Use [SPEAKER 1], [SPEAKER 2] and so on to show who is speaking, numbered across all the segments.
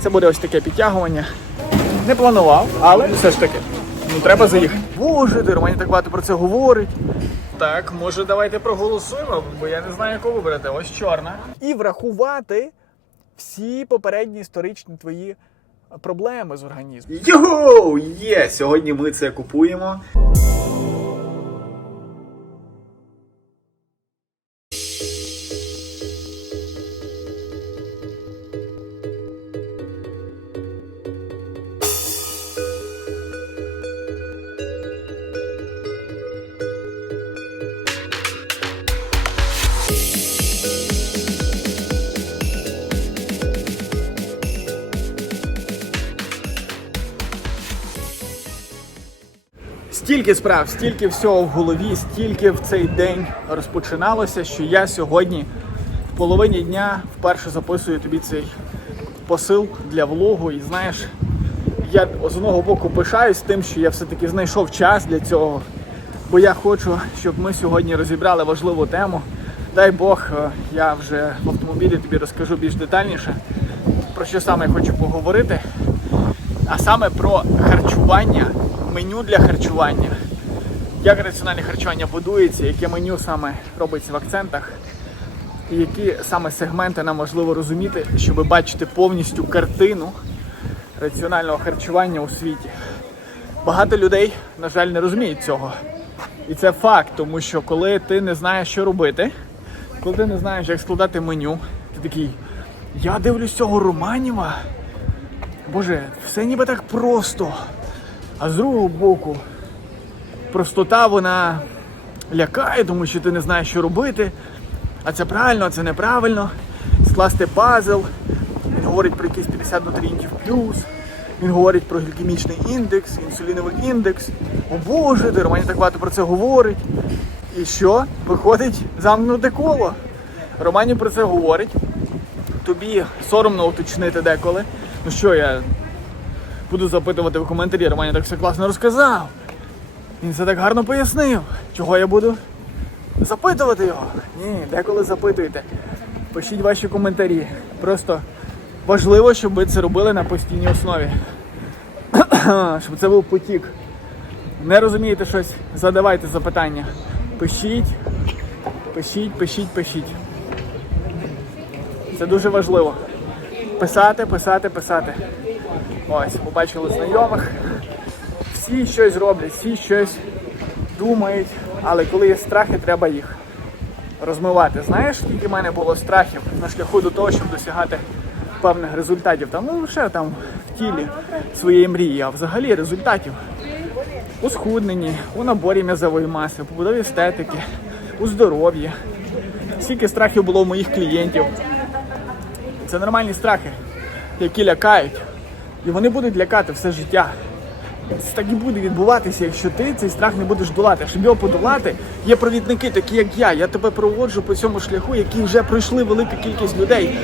[SPEAKER 1] Це буде ось таке підтягування. Не планував, але все ж таки. Ну треба заїхати. Боже, ти Романі так багато про це говорить. Так, може давайте проголосуємо, бо я не знаю, яку вибрати. Ось чорна. І врахувати всі попередні історичні твої проблеми з організмом. Йоу! Є! Сьогодні ми це купуємо. Стільки справ, стільки всього в голові, стільки в цей день розпочиналося, що я сьогодні в половині дня вперше записую тобі цей посил для влогу. І знаєш, я з одного боку пишаюсь тим, що я все-таки знайшов час для цього. Бо я хочу, щоб ми сьогодні розібрали важливу тему. Дай Бог, е, я вже в автомобілі тобі розкажу більш детальніше, про що саме я хочу поговорити а саме про харчування, меню для харчування. Як раціональне харчування будується, яке меню саме робиться в акцентах, і які саме сегменти нам важливо розуміти, щоб бачити повністю картину раціонального харчування у світі. Багато людей, на жаль, не розуміють цього. І це факт, тому що коли ти не знаєш, що робити, коли ти не знаєш, як складати меню, ти такий, я дивлюсь цього Романіва. Боже, все ніби так просто. А з другого боку, простота вона лякає, тому що ти не знаєш, що робити. А це правильно, а це неправильно. Скласти пазл. Він говорить про якісь 50 нутрієнтів плюс. Він говорить про глікемічний індекс, інсуліновий індекс. О Боже, ти Романі так багато про це говорить. І що? Виходить замкнуте коло. Романі про це говорить. Тобі соромно уточнити деколи. Ну що, я буду запитувати в коментарі, Романі так все класно розказав. Він все так гарно пояснив. Чого я буду запитувати його? Ні, деколи запитуйте. Пишіть ваші коментарі. Просто важливо, щоб ви це робили на постійній основі. щоб це був потік. Не розумієте щось, задавайте запитання. Пишіть, пишіть, пишіть, пишіть. Це дуже важливо. Писати, писати, писати. Ось, побачили знайомих. Всі щось роблять, всі щось думають, але коли є страхи, треба їх розмивати. Знаєш, скільки в мене було страхів на шляху до того, щоб досягати певних результатів. Там не лише там в тілі своєї мрії, а взагалі результатів. У схудненні, у наборі м'язової маси, у побудові естетики, у здоров'ї. Скільки страхів було у моїх клієнтів. Це нормальні страхи, які лякають. І вони будуть лякати все життя. Це так і буде відбуватися, якщо ти цей страх не будеш долати. Щоб його подолати, є провідники, такі як я. Я тебе проводжу по цьому шляху, які вже пройшли велика кількість людей,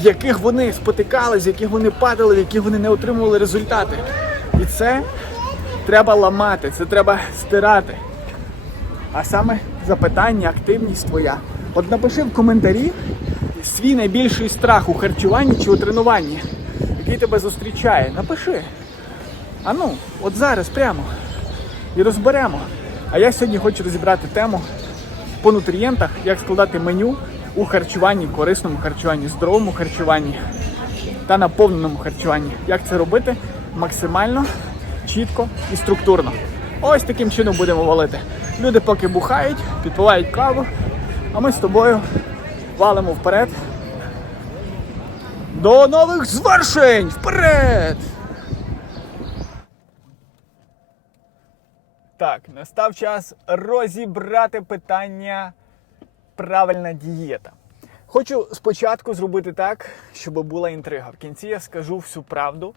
[SPEAKER 1] в яких вони спотикались, в яких вони падали, в яких вони не отримували результати. І це треба ламати, це треба стирати. А саме запитання, активність твоя. От напиши в коментарі свій найбільший страх у харчуванні чи у тренуванні, який тебе зустрічає. Напиши. А ну, от зараз прямо. І розберемо. А я сьогодні хочу розібрати тему по нутрієнтах, як складати меню у харчуванні, корисному харчуванні, здоровому харчуванні та наповненому харчуванні. Як це робити максимально чітко і структурно. Ось таким чином будемо валити. Люди поки бухають, підпивають каву, а ми з тобою валимо вперед. До нових звершень! Вперед! Так, настав час розібрати питання правильна дієта. Хочу спочатку зробити так, щоб була інтрига. В кінці я скажу всю правду.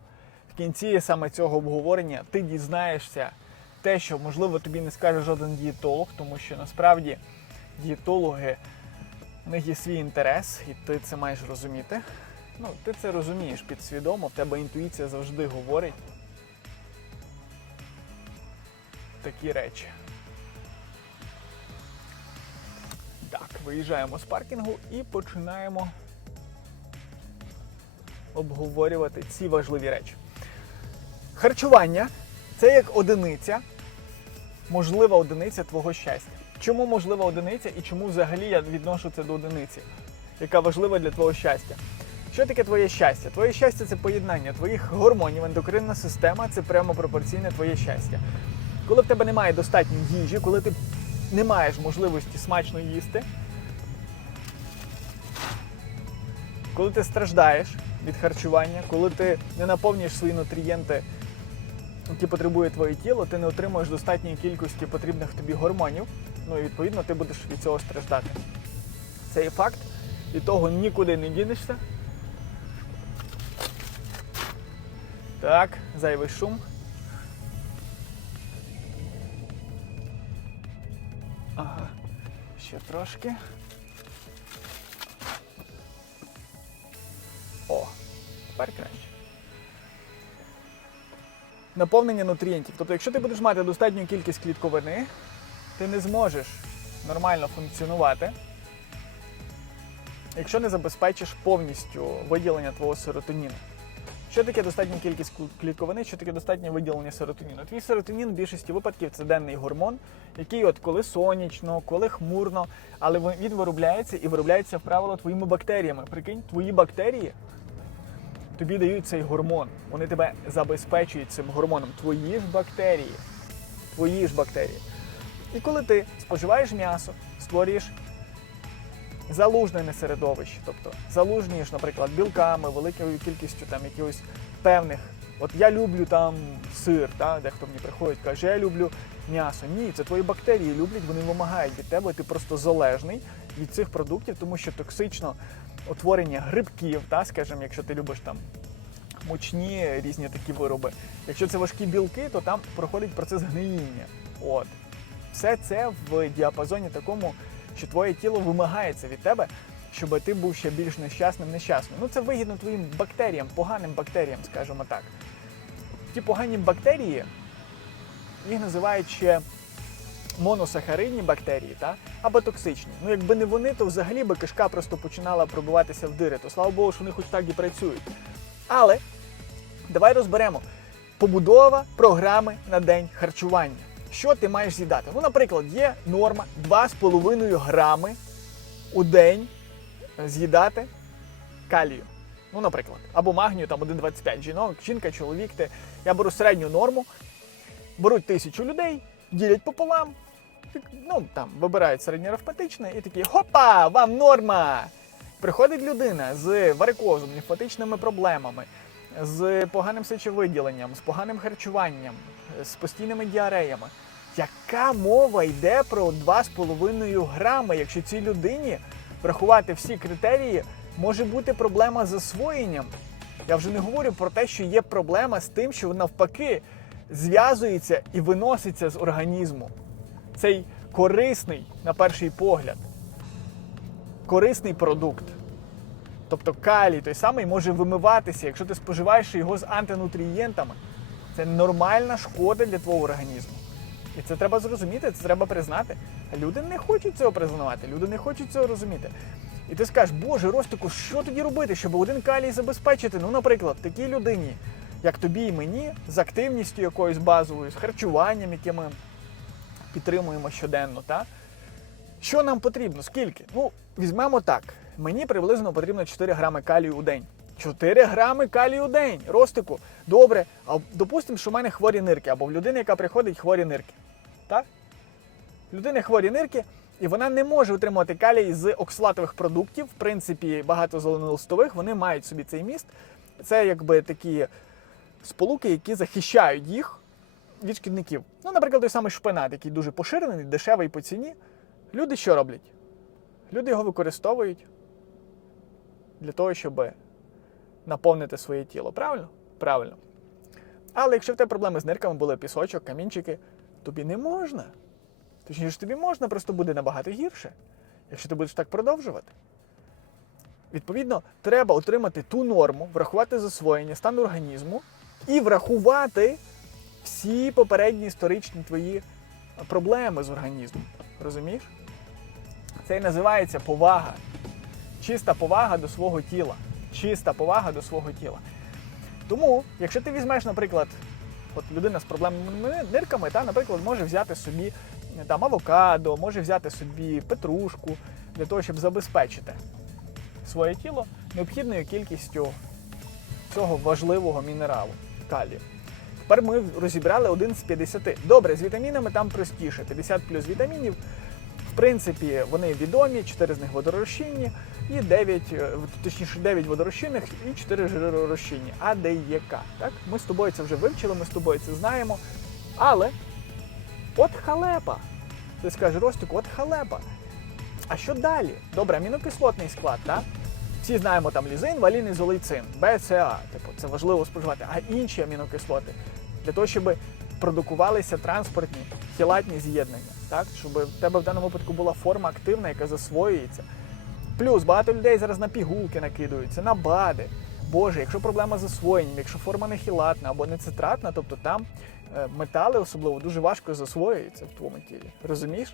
[SPEAKER 1] В кінці саме цього обговорення ти дізнаєшся те, що можливо тобі не скаже жоден дієтолог, тому що насправді дієтологи в них є свій інтерес, і ти це маєш розуміти. Ну, ти це розумієш підсвідомо, в тебе інтуїція завжди говорить такі речі. Так, виїжджаємо з паркінгу і починаємо обговорювати ці важливі речі. Харчування це як одиниця, можлива одиниця твого щастя. Чому можлива одиниця і чому взагалі я відношу це до одиниці, яка важлива для твого щастя? Що таке твоє щастя? Твоє щастя це поєднання твоїх гормонів, ендокринна система це прямо пропорційне твоє щастя. Коли в тебе немає достатньо їжі, коли ти не маєш можливості смачно їсти, коли ти страждаєш від харчування, коли ти не наповнюєш свої нутрієнти, які потребує твоє тіло, ти не отримуєш достатньої кількості потрібних тобі гормонів, ну і відповідно ти будеш від цього страждати. Це є факт, від того нікуди не дінешся. Так, зайвий шум. Ага, ще трошки. О, тепер краще. Наповнення нутрієнтів. Тобто, якщо ти будеш мати достатню кількість клітковини, ти не зможеш нормально функціонувати, якщо не забезпечиш повністю виділення твого серотоніну. Що таке достатня кількість клітковини, що таке достатнє виділення серотоніну? Твій серотонін в більшості випадків це денний гормон, який от коли сонячно, коли хмурно, але він виробляється і виробляється в правило твоїми бактеріями. Прикинь, твої бактерії тобі дають цей гормон. Вони тебе забезпечують цим гормоном. Твої ж бактерії. Твої ж бактерії. І коли ти споживаєш м'ясо, створюєш залужнене середовище, тобто залужнюєш, наприклад, білками, великою кількістю там якихось певних. От я люблю там сир, та, дехто мені приходить, каже, я люблю м'ясо. Ні, це твої бактерії люблять, вони вимагають від тебе, ти просто залежний від цих продуктів, тому що токсично утворення грибків, та, скажімо, якщо ти любиш там мучні різні такі вироби. Якщо це важкі білки, то там проходить процес гниїння. От. Все це в діапазоні такому, що твоє тіло вимагається від тебе, щоб ти був ще більш нещасним, нещасним. Ну це вигідно твоїм бактеріям, поганим бактеріям, скажімо так. Ті погані бактерії, їх називають ще моносахаридні бактерії, та? або токсичні. Ну, якби не вони, то взагалі би кишка просто починала пробиватися в дири. То слава Богу, що вони хоч так і працюють. Але давай розберемо побудова програми на день харчування. Що ти маєш з'їдати? Ну, наприклад, є норма 2,5 грами у день з'їдати калію. Ну, наприклад, або магнію там 1,25 жінок, жінка, чоловік. Ти. Я беру середню норму, беруть тисячу людей, ділять пополам, ну там вибирають середньоарифметичне і такі хопа, вам норма! Приходить людина з варикозом, лімфатичними проблемами, з поганим сечовиділенням, з поганим харчуванням, з постійними діареями. Яка мова йде про 2,5 грами, якщо цій людині врахувати всі критерії, може бути проблема з засвоєнням? Я вже не говорю про те, що є проблема з тим, що навпаки зв'язується і виноситься з організму. Цей корисний, на перший погляд, корисний продукт. Тобто калій той самий може вимиватися, якщо ти споживаєш його з антинутрієнтами. Це нормальна шкода для твого організму. І це треба зрозуміти, це треба признати. Люди не хочуть цього признавати, люди не хочуть цього розуміти. І ти скажеш, Боже, Ростику, що тоді робити, щоб один калій забезпечити? Ну, наприклад, такій людині, як тобі і мені, з активністю якоюсь базовою, з харчуванням, яке ми підтримуємо щоденно, та? Що нам потрібно? Скільки? Ну, візьмемо так. Мені приблизно потрібно 4 грами калію у день. 4 грами калію у день. Ростику. Добре. А допустимо, що в мене хворі нирки, або в людини, яка приходить, хворі нирки. Так? В людини хворі нирки, і вона не може отримувати калій з оксалатових продуктів. В принципі, багато зеленолистових, вони мають собі цей міст. Це якби такі сполуки, які захищають їх від шкідників. Ну, наприклад, той самий шпинат, який дуже поширений, дешевий по ціні. Люди що роблять? Люди його використовують для того, щоб наповнити своє тіло. Правильно? Правильно. Але якщо в тебе проблеми з нирками були пісочок, камінчики, тобі не можна. Точніше, тобі можна, просто буде набагато гірше, якщо ти будеш так продовжувати. Відповідно, треба отримати ту норму, врахувати засвоєння, стан організму і врахувати всі попередні історичні твої проблеми з організмом. Розумієш? Це і називається повага. Чиста повага до свого тіла. Чиста повага до свого тіла. Тому, якщо ти візьмеш, наприклад, от людина з проблемними нирками, та, наприклад, може взяти собі е, там авокадо, може взяти собі петрушку для того, щоб забезпечити своє тіло необхідною кількістю цього важливого мінералу калію. Тепер ми розібрали один з 50. Добре, з вітамінами там простіше. 50 плюс вітамінів. Принципі, вони відомі, 4 з них водорозчинні, і 9, е, точніше 9 водорозчинних і 4 жиророзчинні. А де є К. Так? Ми з тобою це вже вивчили, ми з тобою це знаємо. Але от халепа. Ти скажеш, Ростик, от халепа. А що далі? Добре, амінокислотний склад, так? Всі знаємо там лізин, валін, ізолейцин, БЦА. Типу, це важливо споживати. А інші амінокислоти для того, щоб продукувалися транспортні хілатні з'єднання, так? щоб в тебе в даному випадку була форма активна, яка засвоюється. Плюс багато людей зараз на пігулки накидаються, на БАДи. Боже, якщо проблема з засвоєнням, якщо форма не хілатна або не цитратна, тобто там е, метали особливо дуже важко засвоюються в твоєму тілі. Розумієш?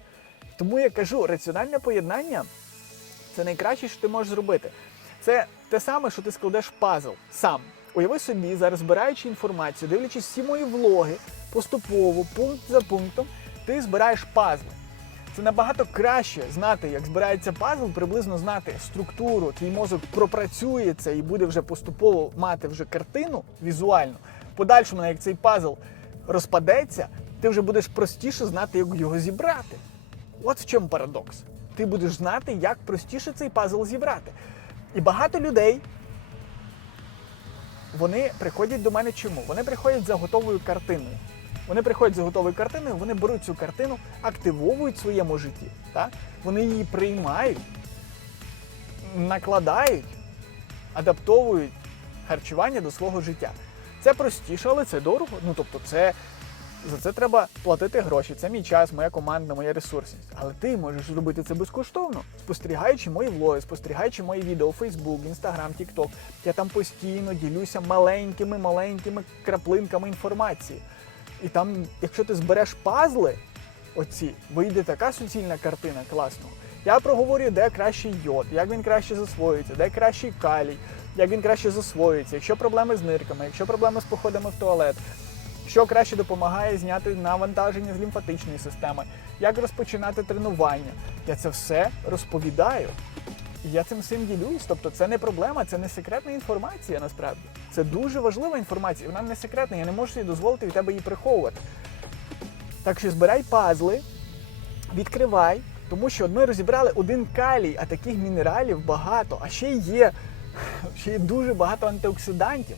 [SPEAKER 1] Тому я кажу, раціональне поєднання це найкраще, що ти можеш зробити. Це те саме, що ти складеш пазл сам. Уяви собі, зараз збираючи інформацію, дивлячись всі мої влоги, поступово, пункт за пунктом, ти збираєш пазли. Це набагато краще знати, як збирається пазл, приблизно знати структуру, твій мозок пропрацює це і буде вже поступово мати вже картину візуальну. Подальшому, як цей пазл розпадеться, ти вже будеш простіше знати, як його зібрати. От в чому парадокс. Ти будеш знати, як простіше цей пазл зібрати. І багато людей вони приходять до мене чому? Вони приходять за готовою картиною. Вони приходять за готовою картиною, вони беруть цю картину, активовують в своєму житті. Так? Вони її приймають, накладають, адаптовують харчування до свого життя. Це простіше, але це дорого. Ну тобто, це за це треба платити гроші. Це мій час, моя команда, моя ресурсність. Але ти можеш зробити це безкоштовно, спостерігаючи мої влоги, спостерігаючи мої відео, Facebook, Instagram, TikTok. Я там постійно ділюся маленькими, маленькими краплинками інформації. І там, якщо ти збереш пазли, оці, вийде така суцільна картина класного. Я проговорю, де кращий йод, як він краще засвоюється, де кращий калій, як він краще засвоюється, якщо проблеми з нирками, якщо проблеми з походами в туалет, що краще допомагає зняти навантаження з лімфатичної системи, як розпочинати тренування. Я це все розповідаю. Я цим всім ділюсь. Тобто це не проблема, це не секретна інформація насправді. Це дуже важлива інформація. Вона не секретна, я не можу собі дозволити від тебе її приховувати. Так що збирай пазли, відкривай, тому що ми розібрали один калій, а таких мінералів багато, а ще є, ще є дуже багато антиоксидантів.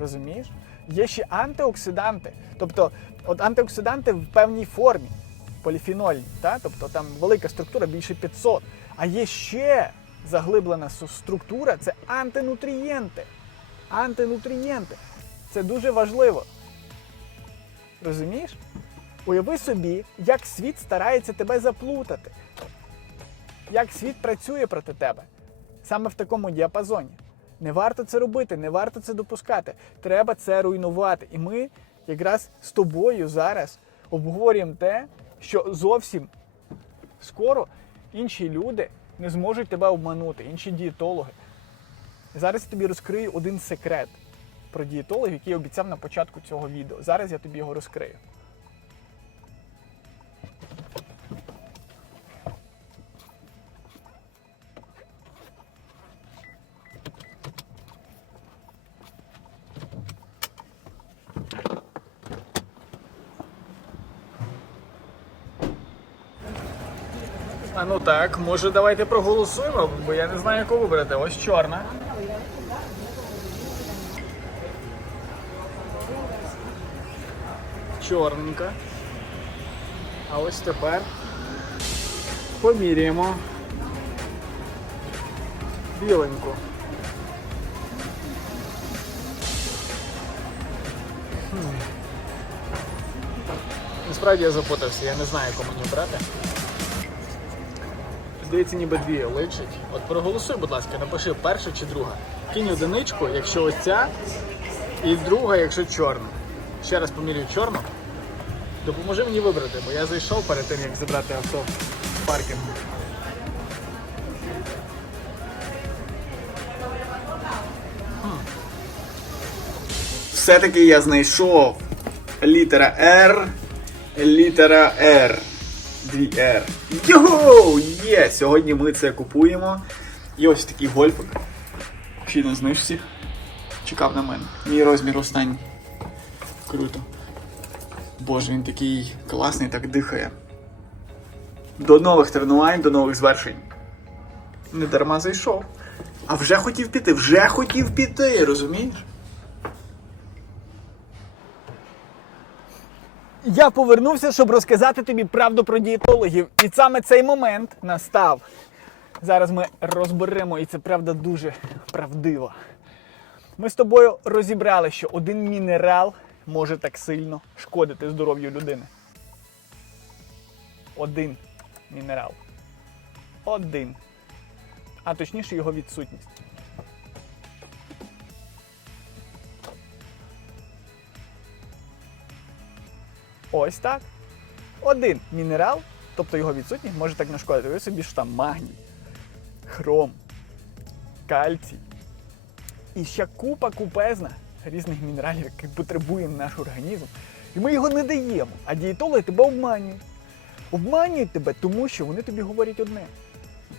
[SPEAKER 1] Розумієш? Є ще антиоксиданти. Тобто, от антиоксиданти в певній формі, поліфенольні, та? тобто там велика структура більше 500. А є ще заглиблена структура це антинутрієнти. Антинутрієнти. Це дуже важливо. Розумієш? Уяви собі, як світ старається тебе заплутати, як світ працює проти тебе саме в такому діапазоні. Не варто це робити, не варто це допускати. Треба це руйнувати. І ми якраз з тобою зараз обговорюємо те, що зовсім скоро інші люди не зможуть тебе обманути, інші дієтологи. Зараз я тобі розкрию один секрет про дієтологів, який я обіцяв на початку цього відео. Зараз я тобі його розкрию. Так, може давайте проголосуємо, бо я не знаю, яку вибрати. Ось чорна. Чорненька. А ось тепер поміряємо біленьку. Насправді я запутався, я не знаю, яку мені брати здається, ніби дві личить. От проголосуй, будь ласка, напиши перша чи друга. Кинь одиничку, якщо ось ця, і друга, якщо чорна. Ще раз помірюю чорну. Допоможи мені вибрати, бо я зайшов перед тим, як забрати авто в паркінг. Все-таки я знайшов літера R, літера R. Дві R. Йоу! Є! Сьогодні ми це купуємо. І ось такий гольфик. Ще на знижці. Чекав на мене. Мій розмір останній. Круто. Боже, він такий класний, так дихає. До нових тренувань, до нових звершень. Не дарма зайшов. А вже хотів піти, вже хотів піти, розумієш? Я повернувся, щоб розказати тобі правду про дієтологів. І саме цей момент настав. Зараз ми розберемо, і це правда дуже правдива. Ми з тобою розібрали, що один мінерал може так сильно шкодити здоров'ю людини. Один мінерал. Один. А точніше його відсутність. Ось так. Один мінерал, тобто його відсутність, може так нашкодити. Ви собі що там магній, хром, кальцій. І ще купа купезна різних мінералів, які потребує наш організм. І ми його не даємо. А дієтологи тебе обманюють. Обманюють тебе, тому що вони тобі говорять одне.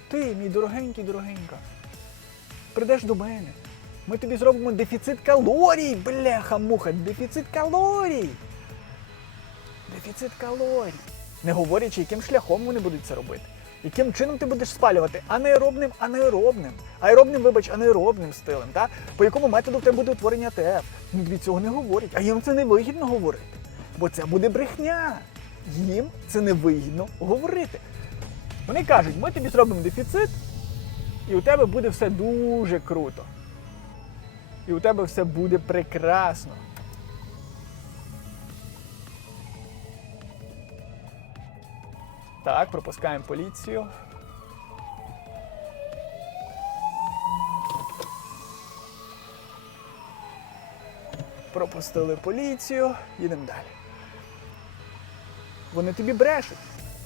[SPEAKER 1] Ти, мій дорогенький, дорогенька, прийдеш до мене. Ми тобі зробимо дефіцит калорій, бляха-муха, дефіцит калорій. Дефіцит калорій. Не говорячи, яким шляхом вони будуть це робити. Яким чином ти будеш спалювати? Анаеробним, анаеробним. Аеробним, вибач, анаеробним стилем. Так? По якому методу в тебе буде утворення АТФ? Ну, тобі цього не говорять. А їм це не вигідно говорити. Бо це буде брехня. Їм це не вигідно говорити. Вони кажуть, ми тобі зробимо дефіцит, і у тебе буде все дуже круто. І у тебе все буде прекрасно. Так, пропускаємо поліцію. Пропустили поліцію, їдемо далі. Вони тобі брешуть,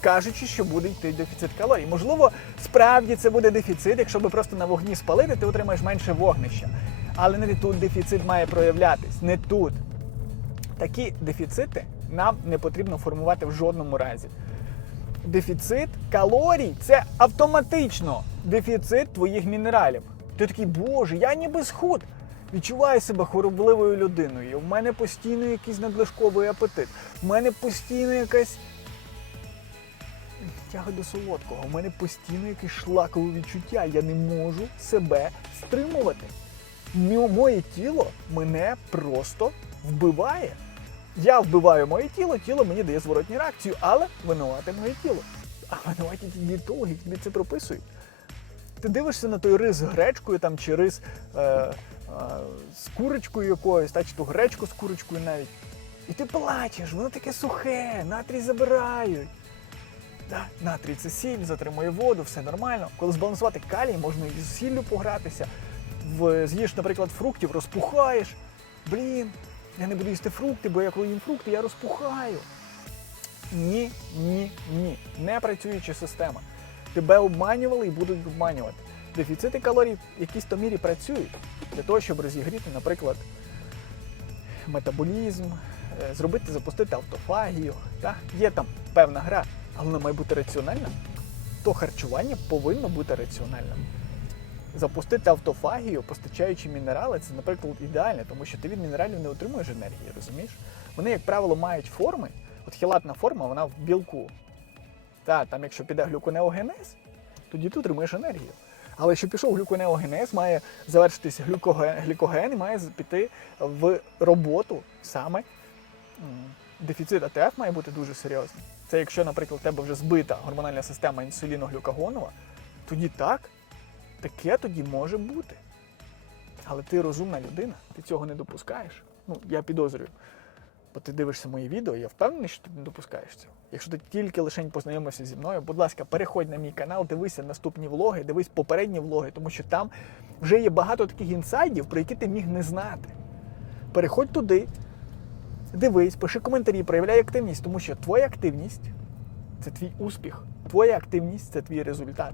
[SPEAKER 1] кажучи, що буде йти дефіцит калорій. Можливо, справді це буде дефіцит, якщо би просто на вогні спалити, ти отримаєш менше вогнища. Але не тут дефіцит має проявлятись, не тут. Такі дефіцити нам не потрібно формувати в жодному разі. Дефіцит калорій це автоматично дефіцит твоїх мінералів. Ти такий, боже, я ніби схуд. Відчуваю себе хворобливою людиною. У мене постійно якийсь надлишковий апетит. У мене постійно якась тяга до солодкого. У мене постійно якесь шлакове відчуття. Я не можу себе стримувати. Моє тіло мене просто вбиває. Я вбиваю моє тіло, тіло мені дає зворотню реакцію, але винувате моє тіло. А винуваті ті дієтологи тобі це прописують. Ти дивишся на той рис з гречкою там, чи рис е, е, з курочкою якоюсь, та, чи ту гречку з курочкою навіть. І ти плачеш, воно таке сухе, натрій забирають. Да, натрій це сіль, затримує воду, все нормально. Коли збалансувати калій, можна і з сіллю погратися. В, з'їш, наприклад, фруктів, розпухаєш. Блін, я не буду їсти фрукти, бо я коли їм фрукти, я розпухаю. Ні, ні, ні. Не працююча система. Тебе обманювали і будуть обманювати. Дефіцити калорій в якійсь то мірі працюють для того, щоб розігріти, наприклад, метаболізм, е, зробити, запустити автофагію. Та? Є там певна гра, але вона має бути раціональна. То харчування повинно бути раціональним. Запустити автофагію, постачаючи мінерали, це, наприклад, ідеально, тому що ти від мінералів не отримуєш енергії, розумієш? Вони, як правило, мають форми. От хілатна форма, вона в білку. Та, там, якщо піде глюконеогенез, тоді ти отримуєш енергію. Але якщо пішов глюконеогенез, має завершитися глюкоген, глікоген і має піти в роботу саме дефіцит АТФ має бути дуже серйозним. Це якщо, наприклад, у тебе вже збита гормональна система інсуліноглюкагонова, тоді так, таке тоді може бути. Але ти розумна людина, ти цього не допускаєш. Ну, я підозрюю. Бо ти дивишся мої відео, я впевнений, що ти не допускаєш цього. Якщо ти тільки лишень познайомився зі мною, будь ласка, переходь на мій канал, дивися наступні влоги, дивись попередні влоги, тому що там вже є багато таких інсайдів, про які ти міг не знати. Переходь туди, дивись, пиши коментарі, проявляй активність, тому що твоя активність це твій успіх, твоя активність це твій результат.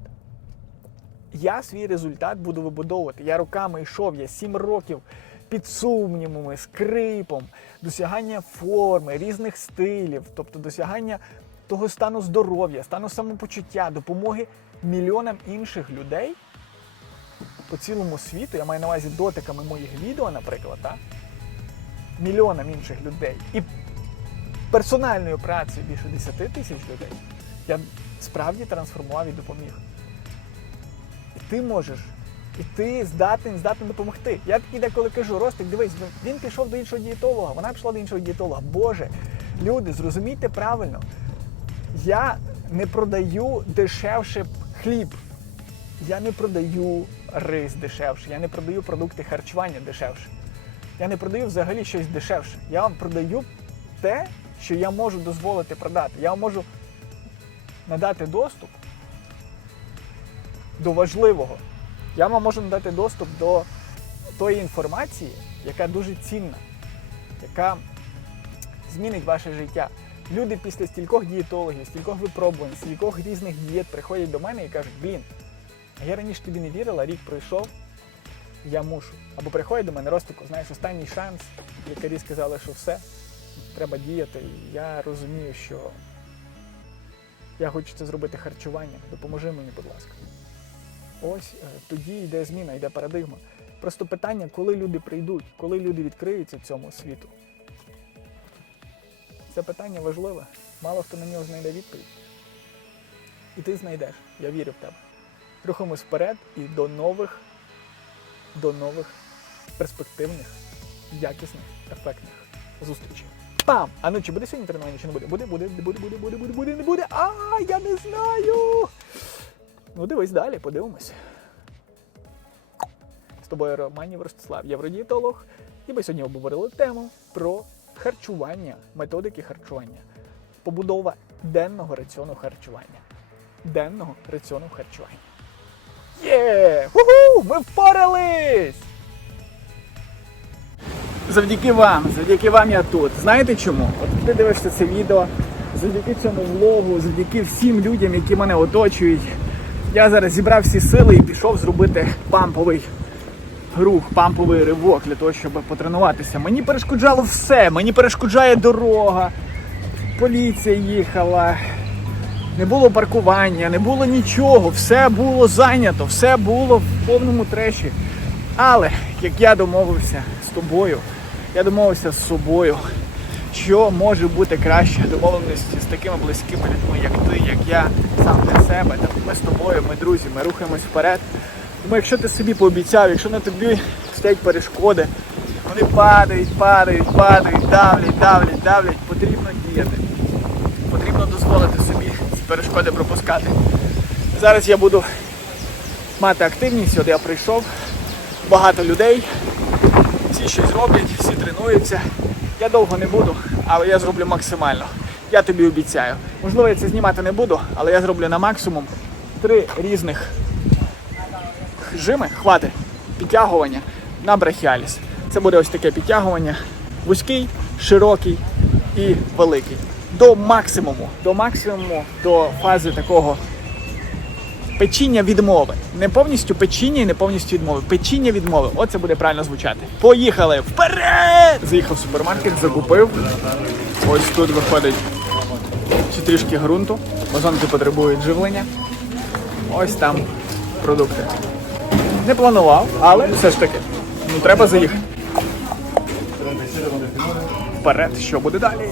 [SPEAKER 1] Я свій результат буду вибудовувати. Я роками йшов, я сім років під сумнівами, скрипом, досягання форми, різних стилів, тобто досягання того стану здоров'я, стану самопочуття, допомоги мільйонам інших людей по цілому світу. Я маю на увазі дотиками моїх відео, наприклад, так? мільйонам інших людей. І персональною працею більше 10 тисяч людей. Я справді трансформував і допоміг. Ти можеш, і ти здатен, здатен допомогти. Я такий деколи кажу, Ростик, дивись, він пішов до іншого дієтолога, вона пішла до іншого дієтолога. Боже, люди, зрозумійте правильно, я не продаю дешевше хліб. Я не продаю рис дешевше, я не продаю продукти харчування дешевше. Я не продаю взагалі щось дешевше. Я вам продаю те, що я можу дозволити продати. Я вам можу надати доступ до важливого. Я вам можу надати доступ до тої інформації, яка дуже цінна, яка змінить ваше життя. Люди після стількох дієтологів, стількох випробувань, стількох різних дієт приходять до мене і кажуть, блін, я раніше тобі не вірила, рік пройшов, я мушу. Або приходять до мене, Ростику, знаєш, останній шанс, лікарі сказали, що все, треба діяти. І я розумію, що я хочу це зробити харчування. Допоможи мені, будь ласка. Ось е, тоді йде зміна, йде парадигма. Просто питання, коли люди прийдуть, коли люди відкриються цьому світу. Це питання важливе. Мало хто на нього знайде відповідь. І ти знайдеш. Я вірю в тебе. Рухаємось вперед і до нових, до нових перспективних, якісних, ефектних зустрічей. Пам! А ну чи буде сьогодні тренування, чи не буде? Буде, буде, буде, буде, буде, буде, буде, не буде. А, я не знаю. Ну, дивись далі, подивимось. З тобою Романів Ростислав, євродієтолог, і ми сьогодні обговорили тему про харчування, методики харчування, побудова денного раціону харчування. Денного раціону харчування. Є! Ху-ху! Ми впорались! Завдяки вам, завдяки вам я тут. Знаєте чому? От ти дивишся це відео, завдяки цьому влогу, завдяки всім людям, які мене оточують. Я зараз зібрав всі сили і пішов зробити памповий рух, памповий ривок для того, щоб потренуватися. Мені перешкоджало все. Мені перешкоджає дорога, поліція їхала, не було паркування, не було нічого, все було зайнято, все було в повному треші. Але як я домовився з тобою, я домовився з собою, що може бути краще домовленості з такими близькими людьми, як ти, як я, сам для себе. Ми з тобою, ми друзі, ми рухаємось вперед. Тому якщо ти собі пообіцяв, якщо на тобі стоять перешкоди, вони падають, падають, падають, давлять, давлять, давлять, потрібно діяти. Потрібно дозволити собі ці перешкоди пропускати. Зараз я буду мати активність, от я прийшов, багато людей, всі щось роблять, всі тренуються. Я довго не буду, але я зроблю максимально. Я тобі обіцяю. Можливо, я це знімати не буду, але я зроблю на максимум три різних жими, хвати, підтягування на брахіаліс. Це буде ось таке підтягування. Вузький, широкий і великий. До максимуму, до максимуму, до фази такого печіння відмови. Не повністю печіння і не повністю відмови. Печіння відмови. Оце буде правильно звучати. Поїхали! Вперед! Заїхав в супермаркет, закупив. Ось тут виходить ще трішки ґрунту. Базонки потребують живлення. Ось там продукти. Не планував, але все ж таки. Ну треба заїхати. Вперед, що буде далі?